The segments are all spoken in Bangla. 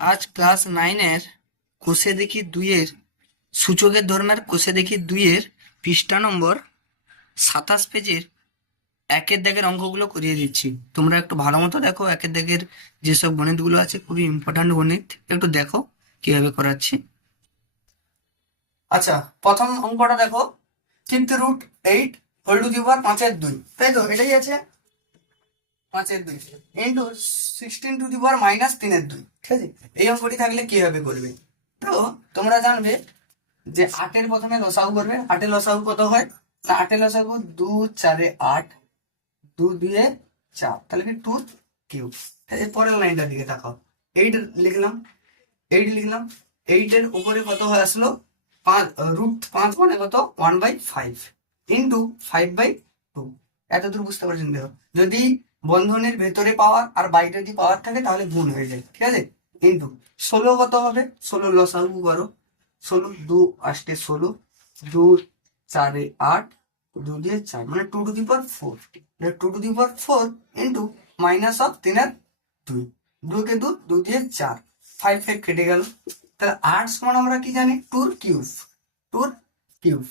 আজ ক্লাস নাইনের কোষে দেখি দুইয়ের, সূচকের ধর্মের কোষে দেখি দুইয়ের পৃষ্ঠা নম্বর সাতাশ পেজের একের দাগের অঙ্কগুলো করিয়ে দিচ্ছি। তোমরা একটু ভালো মতো দেখো, একের দাগের যেসব গণিতগুলো আছে খুবই ইম্পর্ট্যান্ট গণিত। একটু দেখো কীভাবে করাচ্ছি। আচ্ছা প্রথম অঙ্কটা দেখো। Fifth root eight whole to পাঁচের দুই। তাই তো? এটাই আছে? পাঁচের দুই। Into sixteen to the power minus তিনের দুই। ঠিক আছে? এই অঙ্কটি থাকলে কীভাবে করবে? তো তোমরা জানবে যে আটের প্রথমে লসাগু করবে। আটের লসাগু কত হয়? না আটের লসাগু দু চারে আট, দু দিয়ে চার। তাহলে কি টু এর পরের লাইনটার দিকে তাকাও। এইট লিখলাম। এইট লিখলাম। এইটের উপরে কত হয়ে আসলো? পাঁচ রুট পাঁচ মানে কত? One by five into five by two এত দূর বুঝতে পারছেন দেখো যদি বন্ধনের ভেতরে পাওয়ার আর বাইরে যদি পাওয়ার থাকে তাহলে গুণ হয়ে যায়, ঠিক আছে? ইন্টু ষোলো কত হবে? ষোলো লসাগু করো। ষোলো দু আষ্টে ষোলো, দু চারে আট, দু দিয়ে চার মানে two to the power four two to the power four into minus of তিনের দুই। দুকে দু দু দিয়ে চার ফাইভ ফাইভ কেটে গেল। তাহলে আট সমান আমরা কি জানি? টুর কিউব টুর কিউব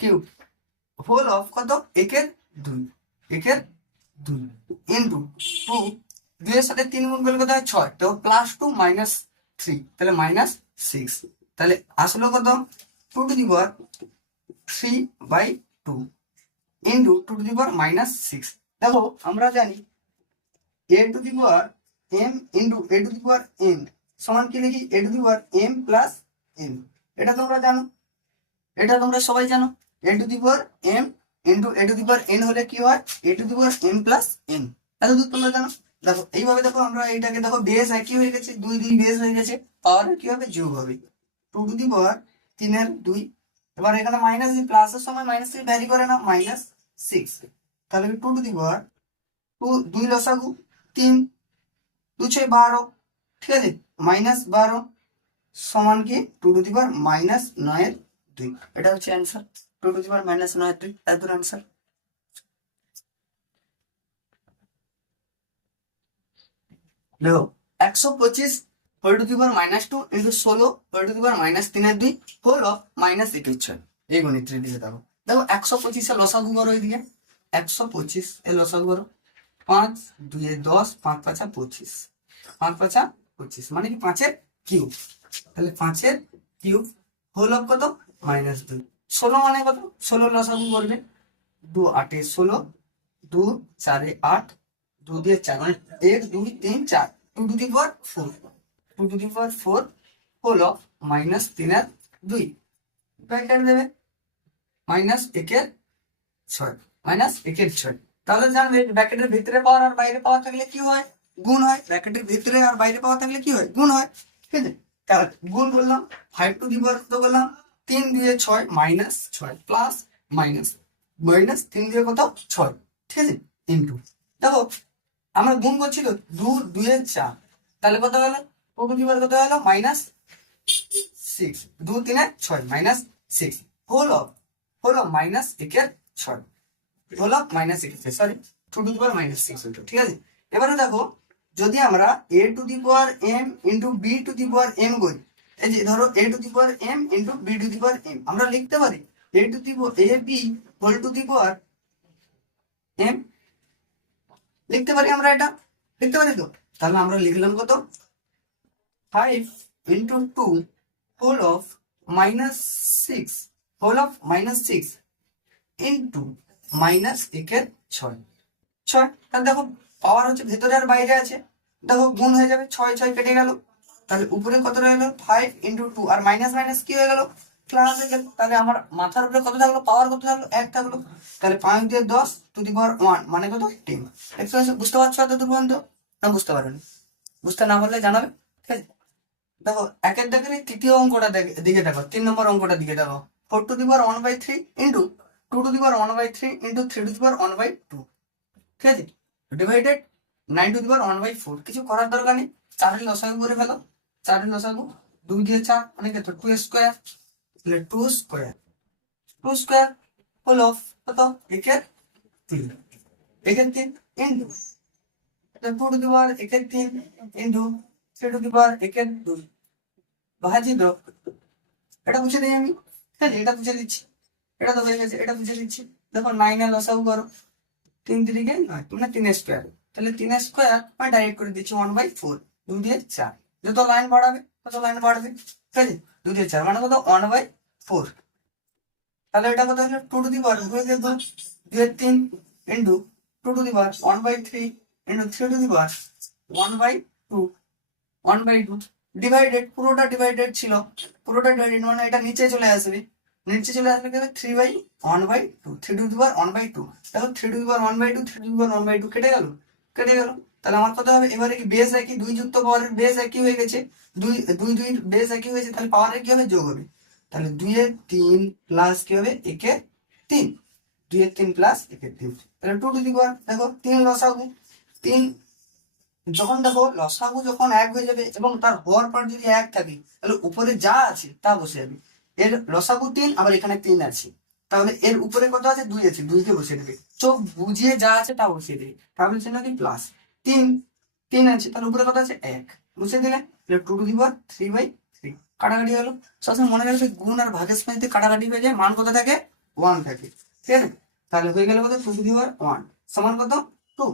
কিউব হোল অফ কত? একের দুই, একের দুই। ইন্টু টু দুইয়ের সাথে তিন গুণ করলে কত হয়? ছয়। তো প্লাস টু মাইনাস থ্রি তাহলে মাইনাস সিক্স তাহলে আসলো কত? Two to the power three by two into two to the power minus six দেখো, আমরা জানি A to the power M into A to the power N সমান কি লিখি? A to the power M plus N এটা তোমরা জানো? এটা তোমরা সবাই জানো? A to the power M into A to the N হলে কি হয়? A to the M plus N এত দূর তোমরা জানো? দেখো, এইভাবে দেখো আমরা এটাকে দেখো বেস একই হয়ে গেছে, দুই দুই বেস হয়ে গেছে। পাওয়ার কি হবে? যোগ হবে। টু টু দি পাওয়ার তিনের দুই। এবার এখানে মাইনাস প্লাসের সময় মাইনাস ভ্যারি করে না মাইনাস সিক্স তাহলে two to the power two দুই লসাগু, তিন দু ছয় বারো। ঠিক আছে? মাইনাস বারো সমান কি? টু টু দি মাইনাস নয়ের দুই। এটা হচ্ছে answer two to power minus নয়ের দুই এত অ্যান্সার দেখো একশো পঁচিশ হোল টু দি মাইনাস ষোলো হোল টু মাইনাস তিনের দুই হোল অফ মাইনাস একুশ ছয় একশো পঁচিশে লসাগু করো ওইদিকে একশো পঁচিশ এ লসাগু করো পাঁচ দুয়ে দশ পাঁচ পাঁচা পঁচিশ পাঁচ পাঁচা পঁচিশ মানে কি পাঁচের কিউব তাহলে পাঁচের কিউব হোল অফ কত মাইনাস দুই ষোলো মানে কত? ষোলো লসাগু করবে দু আটে ষোলো, দু চারে আট, দু দিয়ে চার মানে এক, দুই, তিন, চার। Two to the power four. Two to the power four whole minus তিনের দুই। ব্র্যাকেট দেবে। মাইনাস একের ছয়। মাইনাস একের ছয়। তাহলে জানবে, ব্র্যাকেটের ভিতরে পাওয়ার আর বাইরে পাওয়া থাকলে কি হয়? গুণ হয়। ব্র্যাকেটের ভিতরে আর বাইরে পাওয়া থাকলে কি হয়? গুণ হয়। ঠিক আছে? তাহলে গুণ করলাম ফাইভ টু দি পাওয়ার তো করলাম তিন দিয়ে ছয় মাইনাস ছয় প্লাস মাইনাস মাইনাস তিন দিয়ে কত ছয়, ঠিক আছে? ইন্টু দেখো, আমরা গুণ করছি তো দু দুয়ের চার। তাহলে কত হলো? প্রকৃতিবার কত হলো? মাইনাস সিক্স দু তিনে ছয় minus six whole whole minus একের ছয়। হোল মাইনাস একের sorry two to power minus six ঠিক আছে? এবারে দেখো, যদি আমরা A to the power M into B to the power M করি এই যে ধরো A to the power M into B to the power M আমরা লিখতে পারি A to the A B whole to the power M লিখতে পারি আমরা এটা? লিখতে পারি তো? তাহলে আমরা লিখলাম কত? Five into two whole of minus six whole of minus six into minus একের ছয়। ছয়? তাহলে দেখো পাওয়ার হচ্ছে ভেতরে আর বাইরে আছে। দেখো গুণ হয়ে যাবে, ছয় ছয় কেটে গেল। তাহলে উপরে কত রয়ে গেল ফাইভ ইন্টু টু আর মাইনাস মাইনাস কি হয়ে গেল? প্লাস হয়ে গেল। তাহলে আমার মাথার উপরে কত থাকল? পাওয়ার কত থাকল? এক থাকল। তাহলে পাঁচ দিয়ে দশ টু দি পাওয়ার ওয়ান মানে কত? টেন বুঝতে পারছ এত দূর পর্যন্ত? না, বুঝতে পারেনি। বুঝতে না পারলে জানাবে। ঠিক আছে? দেখো, একের দেখে তৃতীয় অঙ্কটা দিকে দেখো, তিন নম্বর অঙ্কটা দিকে দেখো। Four to the power one by three into two to the power one by three into three to the power one by two ঠিক আছে? Divided nine to the power one by four কিছু করার দরকার নেই। চারের লসাগু করে ফেলো। চারের লসাগু দুই দিয়ে চার মানে কত টু স্কোয়ার তাহলে two square two square whole কত? একের তিন। একের তিন into two to the power একের তিন into three to the power একের দুই। ভাজিত এটা বুঝে দিই আমি। ঠিক আছে এটা বুঝে দিচ্ছি। এটা তো হয়ে গেছে, এটা বুঝে দিচ্ছি। দেখো নাইনের লসাগু করো। তিন তিরিকে নয় মানে তিন স্কোয়ার তাহলে তিন স্কোয়ার মানে ডাইরেক্ট করে দিচ্ছি ওয়ান বাই ফোর দুই দিয়ে চার। যত লাইন বাড়াবে তত লাইন বাড়বে। ঠিক আছে? দুই দিয়ে চার মানে কত? ওয়ান বাই ফোর তাহলে এটা কত হলো? টু টু দি পাওয়ার হয়ে গেল দুই এর তিন into two to the power one by three into three to the power one by two one by two divided পুরোটা ডিভাইডেড ছিল। পুরোটা ডিভাইডেড মানে এটা নিচে চলে আসবে। নিচে চলে আসবে কি? Three by one by two three to the power one by two দেখো three to the power one by two three to the power one by two কেটে গেল। কেটে গেল। তাহলে আমার কথা হবে, এবারে কি বেস একই, দুই যুক্ত পাওয়ারের বেস একই হয়ে গেছে? দুই দুই দুই বেস একই হয়েছে তাহলে পাওয়ারের কি হবে? যোগ হবে। তাহলে দুইয়ের তিন প্লাস কি হবে? একে তিন। দুইয়ের তিন প্লাস একে তিন। তাহলে টু টু দি পাওয়ার দেখো, তিন লসাগু তিন, যখন দেখো লসাগু যখন এক হয়ে যাবে এবং তার হওয়ার পর যদি এক থাকে, তাহলে উপরে যা আছে, তা বসে যাবে। এর লসাগু তিন, আবার এখানে তিন আছে। তাহলে এর উপরে কত আছে? দুই আছে, দুইকে বসিয়ে দেবে। চোখ বুঝিয়ে যা আছে, তা বসিয়ে দেবে। তাহলে চিহ্ন কি প্লাস তিন তিন আছে, তার উপরে কত আছে? এক। বুঝিয়ে দিলে two to the three by three কাটাকাটি হলো। সবসময় মনে রাখবে গুণ আর ভাগের সময় যদি কাটাকাটি হয়ে যায়, মান কত থাকে? ওয়ান থাকে। ঠিক আছে? তাহলে হয়ে গেল কত? টু টু দি ওয়ান সমান কত? টু